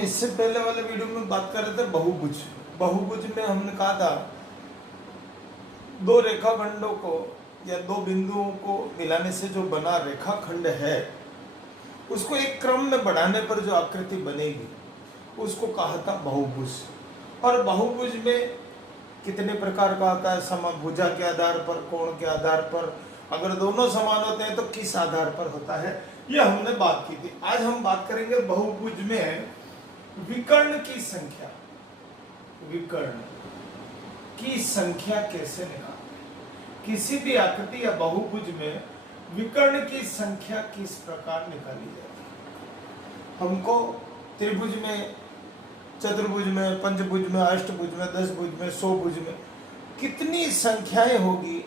इससे पहले वाले वीडियो में बात कर रहे थे बहुभुज। बहुभुज में हमने कहा था दो रेखाखंडों को या दो बिंदुओं को मिलाने से जो बना रेखाखंड है उसको एक क्रम में बढ़ाने पर जो आकृति बनेगी उसको कहा था बहुभुज। और बहुभुज में कितने प्रकार का होता है? समभुजा के आधार पर, कोण के आधार पर, अगर दोनों समान होते हैं तो किस आधार पर होता है, यह हमने बात की थी। आज हम बात करेंगे बहुभुज में विकर्ण की संख्या। विकर्ण की संख्या कैसे निकालें? किसी भी आकृति या बहुभुज में विकर्ण की संख्या किस प्रकार निकाली जाती है? हमको त्रिभुज में, चतुर्भुज में, पंचभुज में, अष्टभुज में, दशभुज में, 100 भुज में कितनी संख्याएं होगी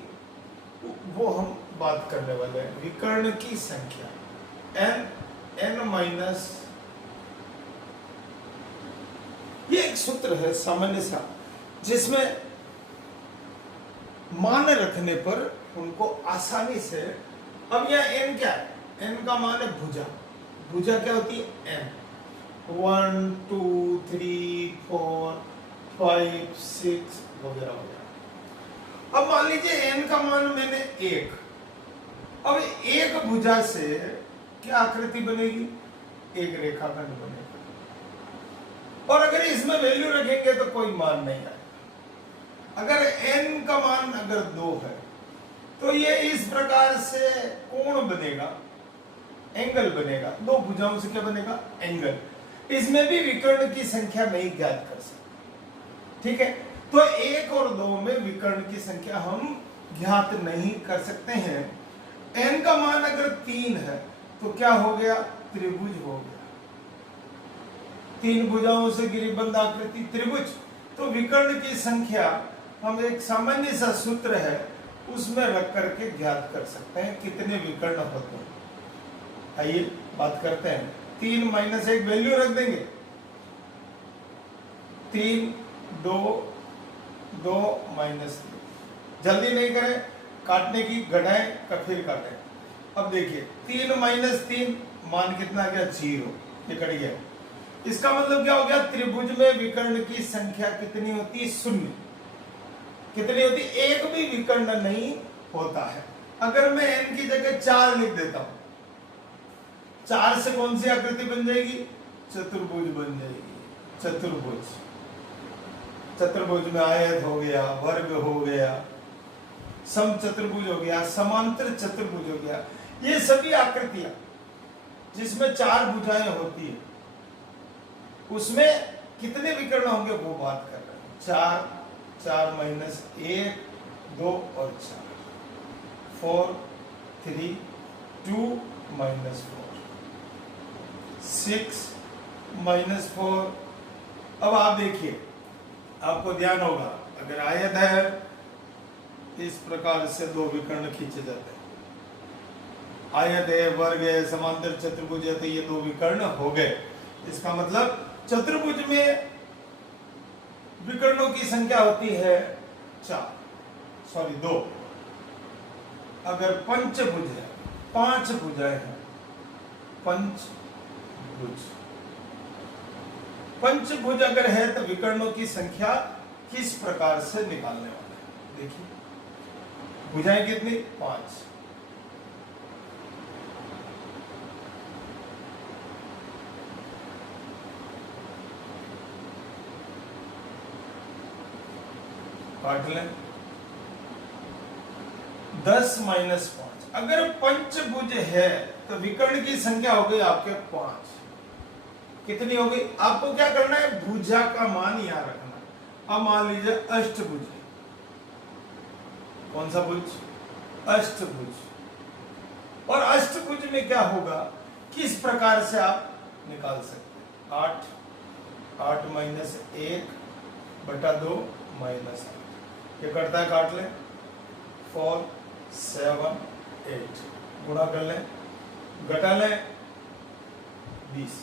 वो हम बात करने वाले हैं। विकर्ण की संख्या n माइनस, ये एक सूत्र है सामान्य सा जिसमें मान रखने पर उनको आसानी से, अब यह n क्या है? n का मान है भुजा। भुजा क्या होती है? n 1 2 3 4 5 6 वगैरह वगैरह। अब मान लीजिए n का मान मैंने 1। अब एक भुजा से क्या आकृति बनेगी? एक रेखाखंड बनेगा। और अगर इसमें वैल्यू रखेंगे तो कोई मान नहीं आएगा। अगर n का मान अगर 2 है तो ये इस प्रकार से कोण बनेगा, एंगल बनेगा। दो भुजाओं से क्या बनेगा? एंगल। इसमें भी विकर्ण की संख्या नहीं ज्ञात कर सकते, ठीक है। तो 1 और 2 में विकर्ण की संख्या हम ज्ञात नहीं कर सकते हैं। n का मान अगर 3 है तो क्या हो गया? त्रिभुज हो गया। 3 भुजाओं से गिरिबंध आकृति त्रिभुज। तो विकर्ण की संख्या हम एक सामान्य सा सूत्र है उसमें रख करके ज्ञात कर सकते हैं कितने विकर्ण होते हैं। आइए बात करते हैं। 3 माइनस 1 वैल्यू रख देंगे। 3 2 2 माइनस 3। जल्दी नहीं करें, काटने की घटाएं का फिर काटें। अब देखिए 3 माइनस 3 मान कितना गया? 0। ये कट गया। इसका मतलब क्या हो गया? त्रिभुज में विकर्ण की संख्या कितनी होती है? 0। कितनी होती? एक भी विकर्ण नहीं होता है। अगर मैं n की जगह 4 लिख देता हूं, 4 से कौन सी आकृति बन जाएगी? चतुर्भुज बन जाएगी। चतुर्भुज। चतुर्भुज में आयत हो गया, वर्ग हो गया, समचतुर्भुज हो गया, समांतर चतुर्भुज हो गया। ये सभी आकृतियां जिसमें 4 भुजाएं होती है उसमें कितने विकर्ण होंगे वो बात कर रहे हैं। 4 4 माइनस 1 2 और 4 4 3 2 माइनस 4 6 माइनस 4। अब आप देखिए, आपको ध्यान होगा अगर आयत है इस प्रकार से 2 विकर्ण खींचे जाते हैं। आयत है, वर्ग है, समांतर चतुर्भुज है, तो ये 2 विकर्ण हो गए। इसका मतलब चतुर्भुज में विकर्णों की संख्या होती है 2। अगर पंचभुज है, 5 भुजाएं हैं। पंचभुज। पंचभुज अगर है तो विकर्णों की संख्या किस प्रकार से निकालने वाले हैं? देखिए भुजाएं कितनी? 5। काट लें। 10 माइनस 5। अगर पंचभुज है तो विकर्ण की संख्या हो गई आपके 5। कितनी हो गई? आपको क्या करना है? भुजा का मान यहां रखना। अब मान लीजिए अष्टभुज है। कौन सा भुज? अष्टभुज। और अष्टभुज में क्या होगा? किस प्रकार से आप निकाल सकते हैं? 8 माइनस 1 बटा 2 माइनस 8। ये करता है, काट लें। 4 7 8 गुणा कर लें, घटा लें 20।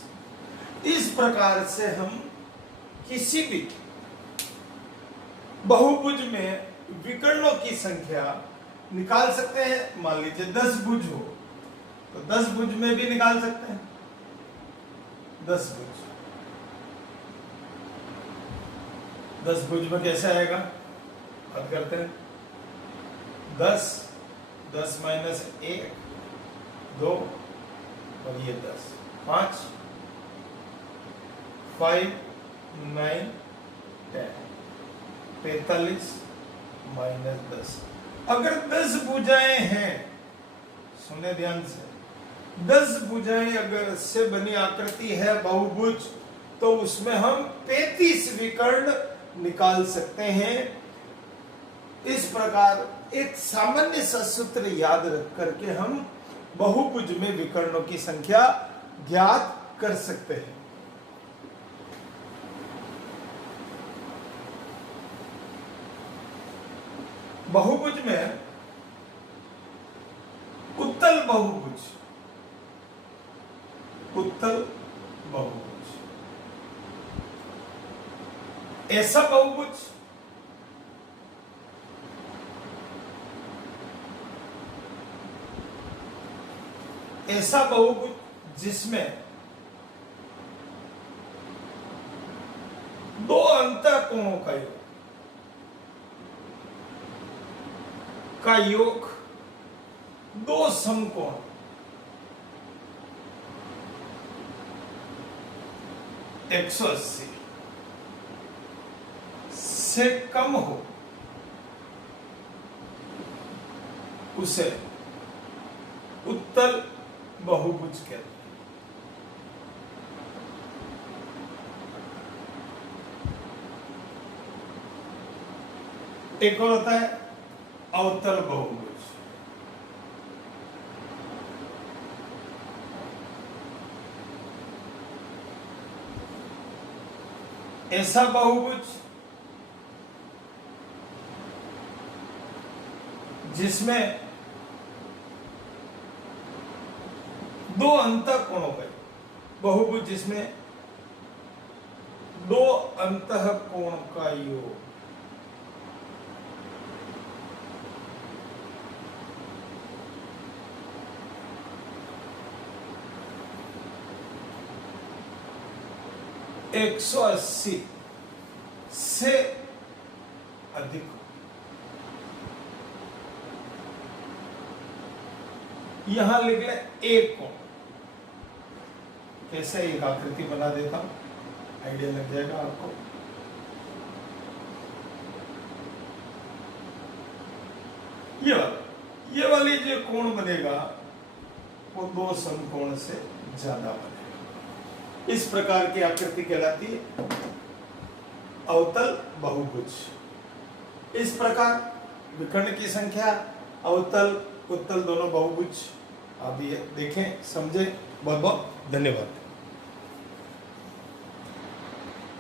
इस प्रकार से हम किसी भी बहुभुज में विकर्णों की संख्या निकाल सकते हैं। मान लीजिए 10 भुज हो तो 10 भुज में भी निकाल सकते हैं। 10 भुज 10 भुज में कैसे आएगा, हल करते हैं। 10 10 माइनस 1 2 और ये 10 5 5 9 10 45 माइनस 10। अगर 10 भुजाएं हैं, सुने ध्यान से, 10 भुजाएं अगर से बनी आकृति है बहुभुज, तो उसमें हम 35 विकर्ण निकाल सकते हैं। इस प्रकार एक सामान्य सा सूत्र याद रख करके हम बहुभुज में विकर्णों की संख्या ज्ञात कर सकते हैं। बहुभुज में उत्तल बहुभुज, उत्तल बहुभुज, ऐसा बहुभुज ऐसा बहुभुज जिसमें दो अंतःकोणों का योग दो समकोण एक 180 से कम हो, उसे उत्तल बहुभुज कहते हैं। एक और होता है अवतल बहुभुज। ऐसा बहुभुज जिसमें दो अंतःकोणों का बहुभुज, जिसमें दो अंतःकोण का योग एक 180 से अधिक हो। यहां लिख ले एक कोण। कैसे एक आकृति बना देता हूं, आइडिया लग जाएगा आपको। ये वाली जो कोण बनेगा वो दो समकोण से ज्यादा बनेगा। इस प्रकार की आकृति कहलाती है अवतल बहुभुज। इस प्रकार विकर्ण की संख्या अवतल उत्तल दोनों बहुभुज आप ये देखें, समझें। बहुत बहुत धन्यवाद।